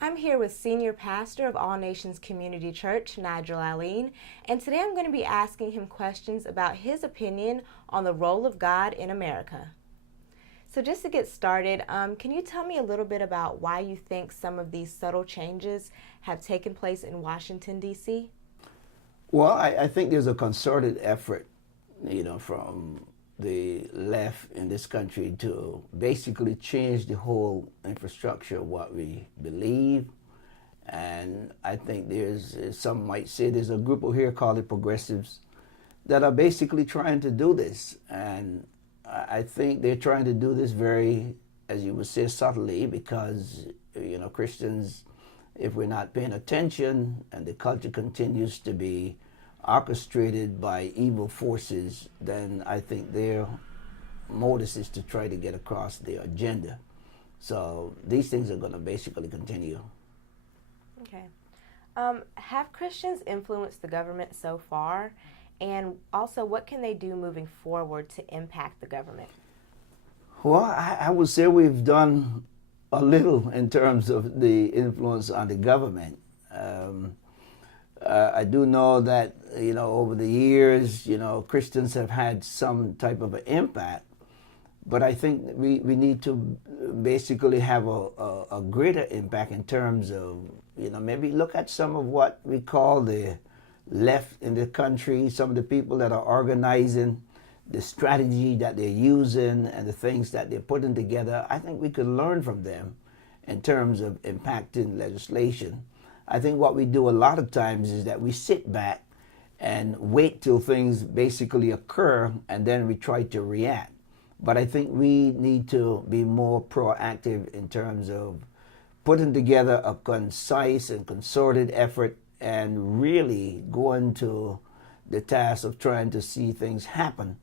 I'm here with Senior Pastor of All Nations Community Church, Nigel Alleyne, and today I'm going to be asking him questions about his opinion on the role of God in America. So just to get started, can you tell me a little bit about why you think some of these subtle changes have taken place in Washington, D.C.? Well, I think there's a concerted effort, from the left in this country to basically change the whole infrastructure of what we believe. And I think some might say there's a group over here called the progressives that are basically trying to do this. And I think they're trying to do this very, as you would say, subtly, because, Christians, if we're not paying attention and the culture continues to be orchestrated by evil forces, then I think their modus is to try to get across their agenda. So these things are going to basically continue. Okay. Have Christians influenced the government so far? And also, what can they do moving forward to impact the government? Well, I would say we've done a little in terms of the influence on the government. I do know that, over the years, Christians have had some type of an impact, but I think we need to basically have a greater impact in terms of, maybe look at some of what we call the left in the country, some of the people that are organizing, the strategy that they're using and the things that they're putting together. I think we could learn from them in terms of impacting legislation. I think what we do a lot of times is that we sit back and wait till things basically occur and then we try to react. But I think we need to be more proactive in terms of putting together a concise and concerted effort and really going to the task of trying to see things happen,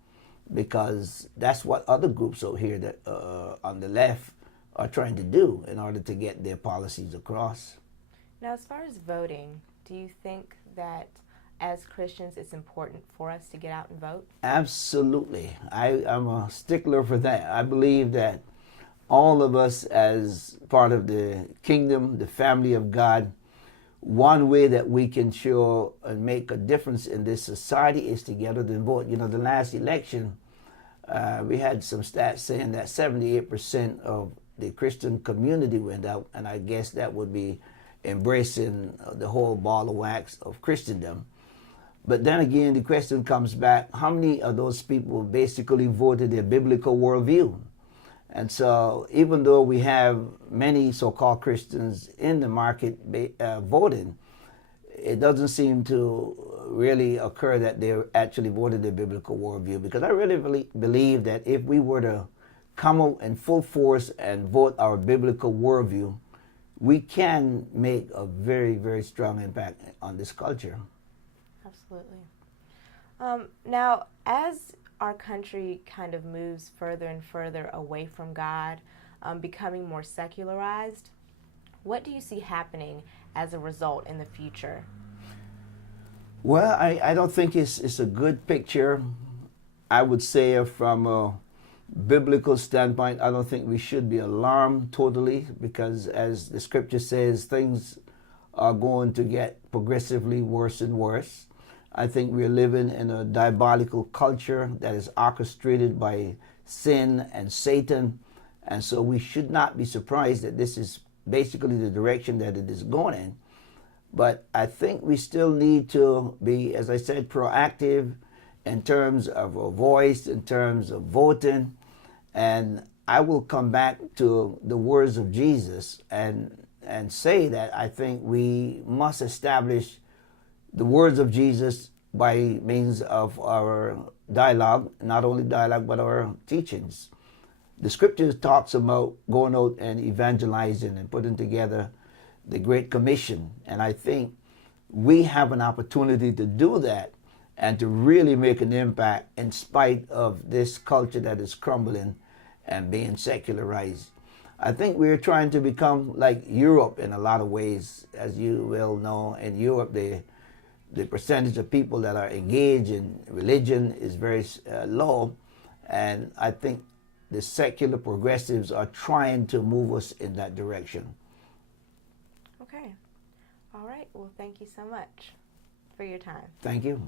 because that's what other groups over here that on the left are trying to do in order to get their policies across. Now, as far as voting, do you think that as Christians it's important for us to get out and vote? Absolutely. I'm a stickler for that. I believe that all of us as part of the kingdom, the family of God, one way that we can show and make a difference in this society is to get out and vote. The last election, we had some stats saying that 78% of the Christian community went out, and I guess that would be embracing the whole ball of wax of Christendom. But then again, the question comes back, how many of those people basically voted their biblical worldview? And so even though we have many so-called Christians in the market voting, it doesn't seem to really occur that they actually voted their biblical worldview. Because I really believe that if we were to come out in full force and vote our biblical worldview, we can make a very, very strong impact on this culture. Absolutely. Now, as our country kind of moves further and further away from God, becoming more secularized, what do you see happening as a result in the future? Well, I don't think it's a good picture. I would say from a biblical standpoint, I don't think we should be alarmed totally, because as the scripture says, things are going to get progressively worse and worse. I think we're living in a diabolical culture that is orchestrated by sin and Satan. And so we should not be surprised that this is basically the direction that it is going in. But I think we still need to be, as I said, proactive in terms of a voice, in terms of voting. And I will come back to the words of Jesus and say that I think we must establish the words of Jesus by means of our dialogue, not only dialogue, but our teachings. The scripture talks about going out and evangelizing and putting together the Great Commission. And I think we have an opportunity to do that and to really make an impact in spite of this culture that is crumbling and being secularized. I think we're trying to become like Europe in a lot of ways. As you well know, in Europe, the percentage of people that are engaged in religion is very low. And I think the secular progressives are trying to move us in that direction. Okay. All right. Well, thank you so much for your time. Thank you.